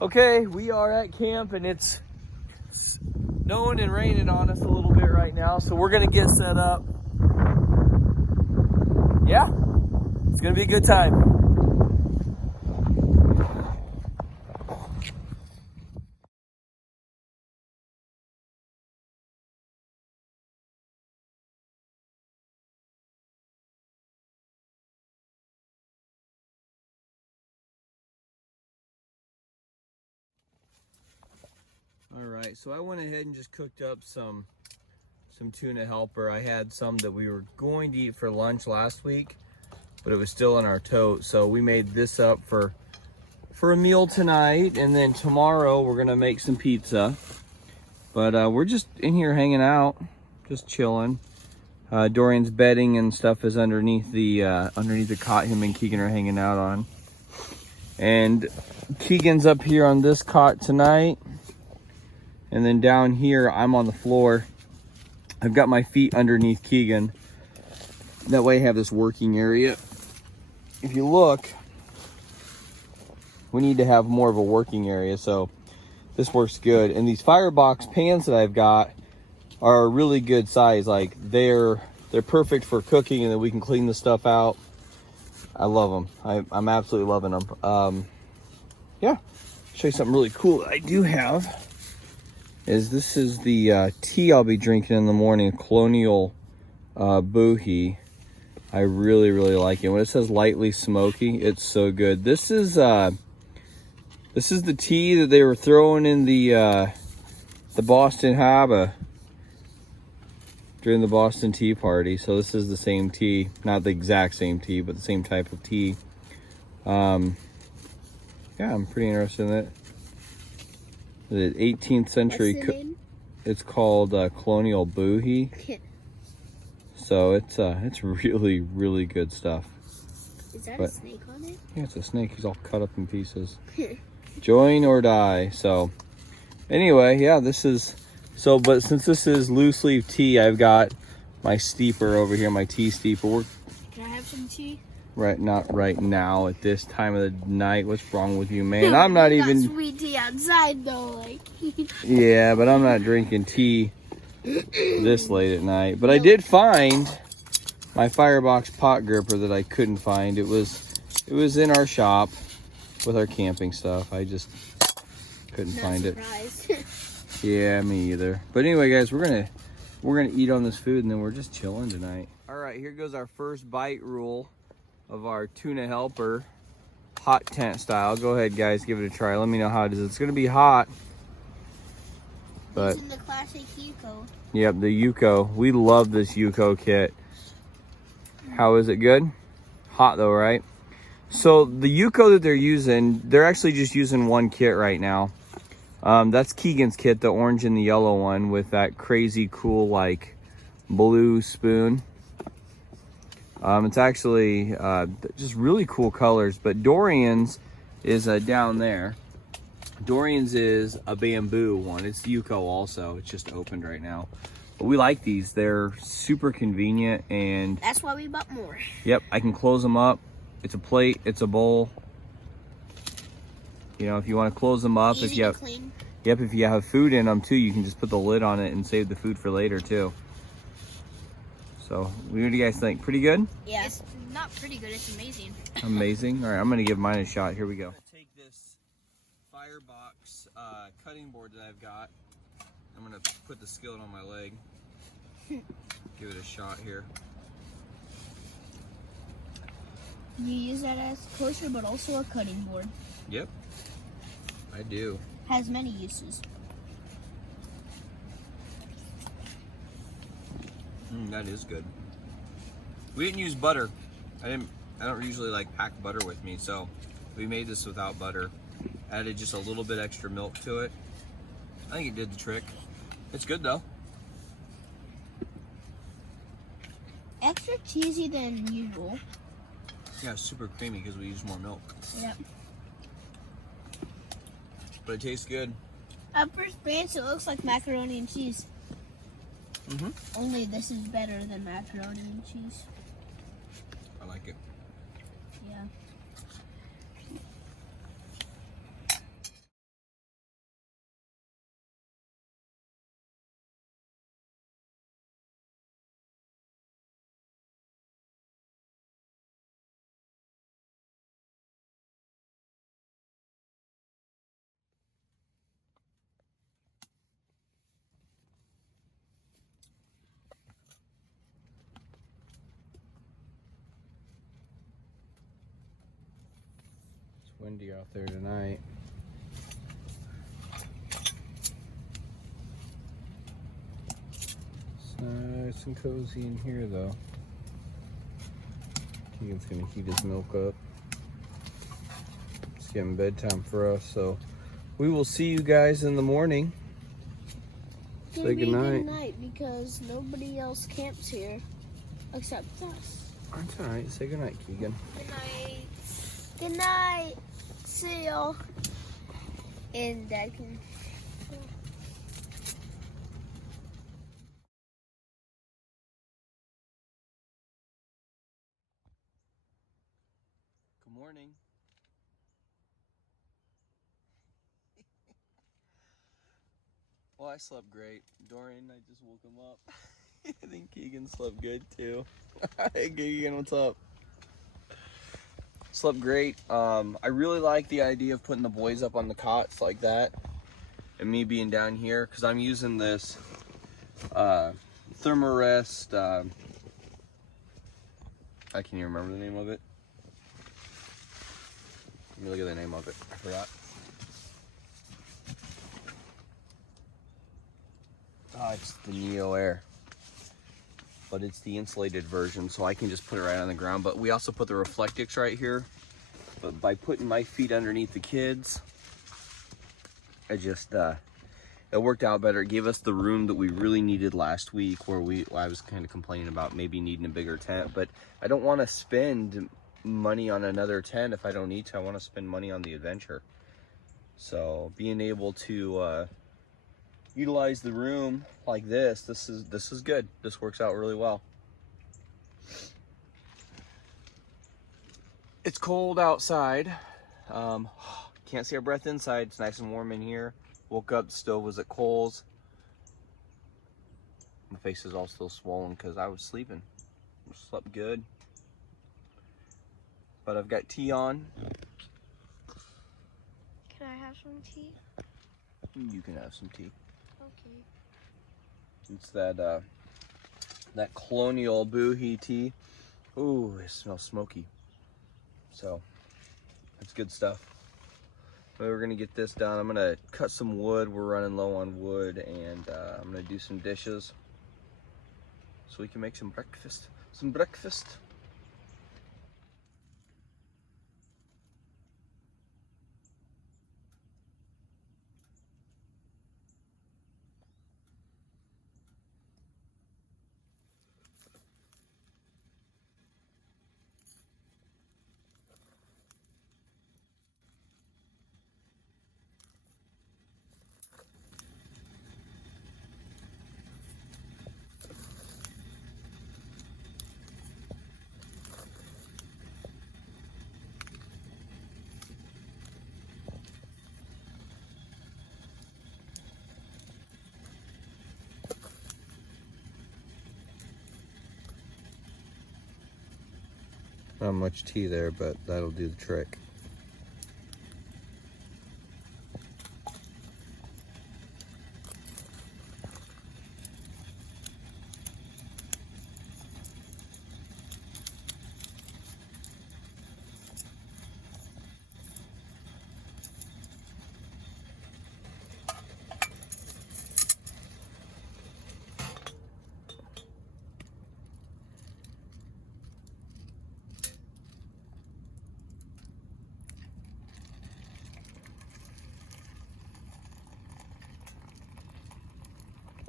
Okay, we are at camp and it's snowing and raining on us a little bit right now, so we're gonna get set up. Yeah, it's gonna be a good time. All right, so I went ahead and just cooked up some tuna helper. I had some that we were going to eat for lunch last week, but it was still in our tote. So we made this up for a meal tonight, and then tomorrow we're gonna make some pizza. But we're just in here hanging out, just chilling. Dorian's bedding and stuff is underneath the cot him and Keegan are hanging out on. And Keegan's up here on this cot tonight. And then down here, I'm on the floor. I've got my feet underneath Keegan. That way I have this working area. If you look, we need to have more of a working area, so this works good. And these firebox pans that I've got are a really good size. Like they're perfect for cooking, and then we can clean the stuff out. I love them. I'm absolutely loving them. Yeah, show you something really cool that I do have. This is the tea I'll be drinking in the morning, Colonial Boohee. I really, really like it. When it says lightly smoky, it's so good. This is the tea that they were throwing in the Boston Harbor during the Boston Tea Party. So this is the same tea, not the exact same tea, but the same type of tea. Yeah, I'm pretty interested in it. The 18th century. It's called Colonial Boohee. So it's really, really good stuff. Is that a snake on it? Yeah, it's a snake. He's all cut up in pieces. Join or die. So anyway, yeah, this is but since this is loose leaf tea, I've got my steeper over here, my tea steeper. Can I have some tea? Not right now at this time of the night. What's wrong with you, man? I'm not even. Got sweet tea outside though, like. Yeah, but I'm not drinking tea this late at night. But I did find my firebox pot gripper that I couldn't find. It was in our shop with our camping stuff. I just couldn't find it. Yeah, me either. But anyway, guys, we're gonna eat on this food, and then we're just chilling tonight. All right, here goes our first bite rule of our tuna helper, hot tent style. Go ahead, guys, give it a try. Let me know how it is. It's gonna be hot, but using the classic Yuko. Yep, the Yuko. We love this Yuko kit. How is it? Good? Hot though, right? So the Yuko that they're using, they're actually just using one kit right now. That's Keegan's kit, the orange and the yellow one with that crazy cool like blue spoon. It's actually just really cool colors, but Dorian's is down there. Dorian's is a bamboo one. It's Yuko also. It's just opened right now. But we like these. They're super convenient, and that's why we bought more. Yep, I can close them up. It's a plate, it's a bowl. You know, if you want to close them up, Easy if you have, to clean. Yep, if you have food in them too, you can just put the lid on it and save the food for later too. So, what do you guys think? Pretty good? Yeah, it's not pretty good. It's amazing. Amazing. All right, I'm gonna give mine a shot. Here we go. I'm gonna take this firebox cutting board that I've got. I'm gonna put the skillet on my leg. Give it a shot here. You use that as a kosher, but also a cutting board. Yep, I do. Has many uses. That is good. We didn't use butter. I don't usually like pack butter with me, so we made this without butter. Added just a little bit extra milk to it. I think it did the trick. It's good though. Extra cheesy than usual. Yeah, it's super creamy because we use more milk. Yep. But it tastes good. At first glance, it looks like macaroni and cheese. Mm-hmm. Only this is better than macaroni and cheese. I like it. Yeah. Windy out there tonight. It's nice and cozy in here though. Keegan's gonna heat his milk up. It's getting bedtime for us, so we will see you guys in the morning. Say goodnight. Good night because nobody else camps here except us. That's alright. Say goodnight, Keegan. Good night. Good night. See y'all. And Dad can. Good morning. Well, I slept great. Dorian, I just woke him up. I think Keegan slept good too. Hey Keegan, what's up? Slept great. I really like the idea of putting the boys up on the cots like that and me being down here because I'm using this Thermarest. I can't even remember the name of it. Let me look at the name of it. I forgot. It's the Neo Air, but it's the insulated version, so I can just put it right on the ground. But we also put the Reflectix right here. But by putting my feet underneath the kids, I just it worked out better. It gave us the room that we really needed last week, where I was kind of complaining about maybe needing a bigger tent. But I don't want to spend money on another tent if I don't need to. I want to spend money on the adventure. So being able to utilize the room like this is good. This works out really well. It's cold outside. Can't see our breath inside. It's nice and warm in here. Woke up, the stove was at Kohl's. My face is all still swollen because I was sleeping. Slept good. But I've got tea on. Can I have some tea? You can have some tea. Okay. It's that Colonial Boohee tea. Ooh, it smells smoky. So, that's good stuff. We're gonna get this done. I'm gonna cut some wood. We're running low on wood, and I'm gonna do some dishes so we can make some breakfast. Not much tea there, but that'll do the trick.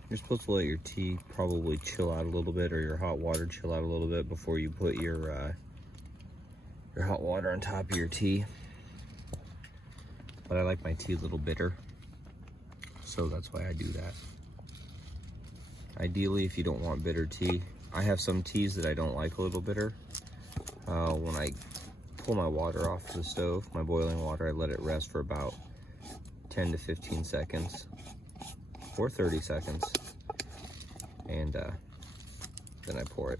You're supposed to let your tea probably chill out a little bit, or your hot water chill out a little bit before you put your hot water on top of your tea. But I like my tea a little bitter, so that's why I do that. Ideally, if you don't want bitter tea, I have some teas that I don't like a little bitter. When I pull my water off the stove, my boiling water, I let it rest for about 10 to 15 seconds. Or 30 seconds, and then I pour it.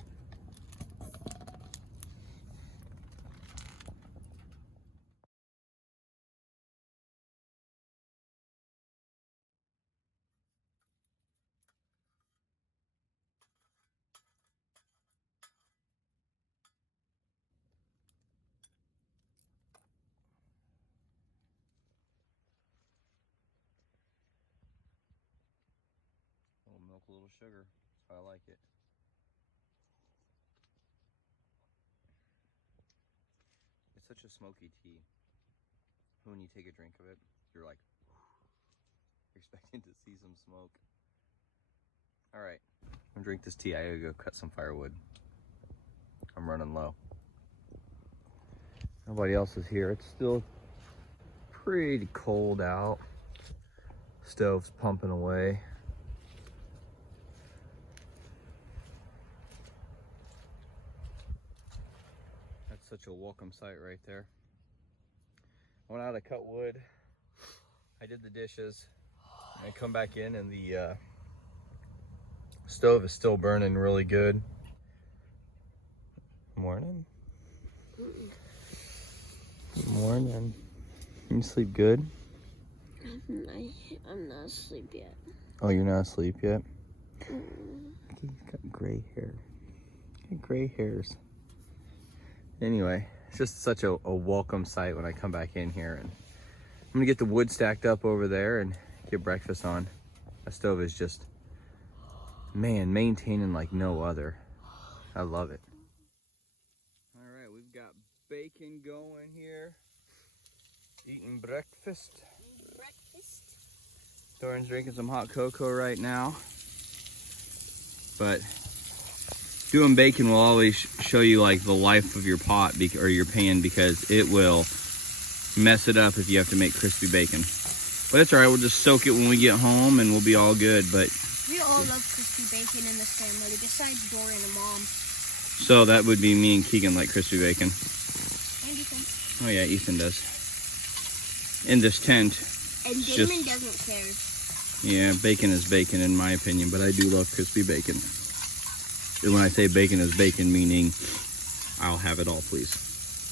a little sugar. That's how I like it. It's such a smoky tea. When you take a drink of it, you're like, you're expecting to see some smoke. All right, I'm gonna drink this tea. I gotta go cut some firewood. I'm running low. Nobody else is here. It's still pretty cold out. Stove's pumping away. That's such a welcome sight right there. I went out to cut wood. I did the dishes. I come back in and the stove is still burning really good. Morning. Morning. You sleep good? I'm not asleep yet. Oh, you're not asleep yet? He's got gray hair. Gray hairs. Anyway, it's just such a welcome sight when I come back in here. And I'm gonna get the wood stacked up over there and get breakfast on. That stove is just, man, maintaining like no other. I love it. All right, we've got bacon going here. Eating breakfast. Thorn's drinking some hot cocoa right now. But doing bacon will always show you like the life of your pot or your pan, because it will mess it up if you have to make crispy bacon. But it's all right, we'll just soak it when we get home and we'll be all good. But we all love crispy bacon in this family, besides Dora and Mom. So that would be me and Keegan like crispy bacon. And Ethan. Oh yeah, Ethan does. In this tent. And Damon doesn't care. Yeah, bacon is bacon in my opinion, but I do love crispy bacon. And when I say bacon is bacon, meaning I'll have it all, please.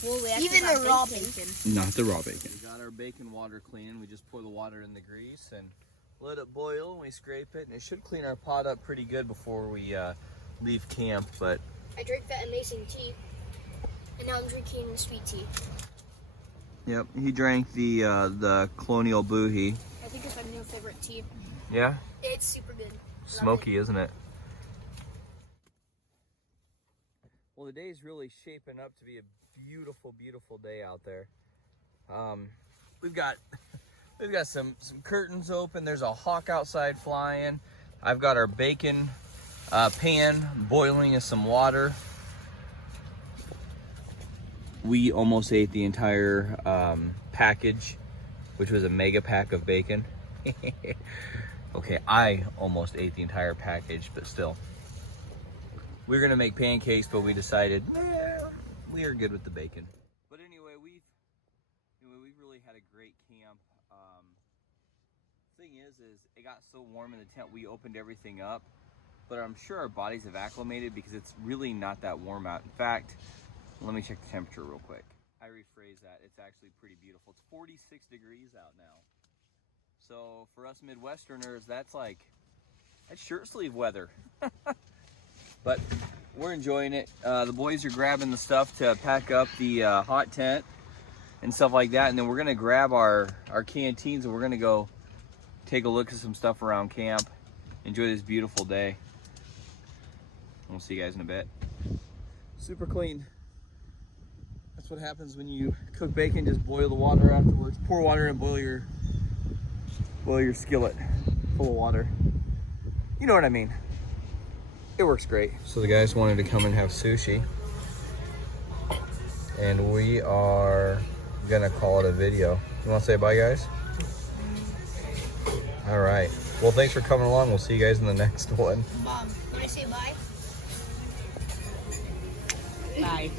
Well, even the raw bacon. Not the raw bacon. We got our bacon water cleaning. We just pour the water in the grease and let it boil, and we scrape it, and it should clean our pot up pretty good before we leave camp. But I drank that amazing tea, and now I'm drinking the sweet tea. Yep, he drank the Colonial Boohie. I think it's my new favorite tea. Yeah? It's super good. Smoky, isn't it? Well, the day's really shaping up to be a beautiful, beautiful day out there. We've got some curtains open. There's a hawk outside flying. I've got our bacon pan boiling in some water. We almost ate the entire package, which was a mega pack of bacon. Okay, I almost ate the entire package, but still. We were gonna make pancakes, but we decided, nah, we are good with the bacon. But anyway, we've really had a great camp. Thing is it got so warm in the tent, we opened everything up, but I'm sure our bodies have acclimated because it's really not that warm out. In fact, let me check the temperature real quick. I rephrase that. It's actually pretty beautiful. It's 46 degrees out now. So for us Midwesterners, that's shirt sleeve weather. But we're enjoying it. The boys are grabbing the stuff to pack up the hot tent and stuff like that. And then we're gonna grab our canteens and we're gonna go take a look at some stuff around camp. Enjoy this beautiful day. We'll see you guys in a bit. Super clean. That's what happens when you cook bacon. Just boil the water afterwards. Pour water and boil your skillet full of water. You know what I mean. It works great. So the guys wanted to come and have sushi, and we are gonna call it a video. You want to say bye, guys? All right. Well, thanks for coming along. We'll see you guys in the next one. Mom, can I say bye? Bye.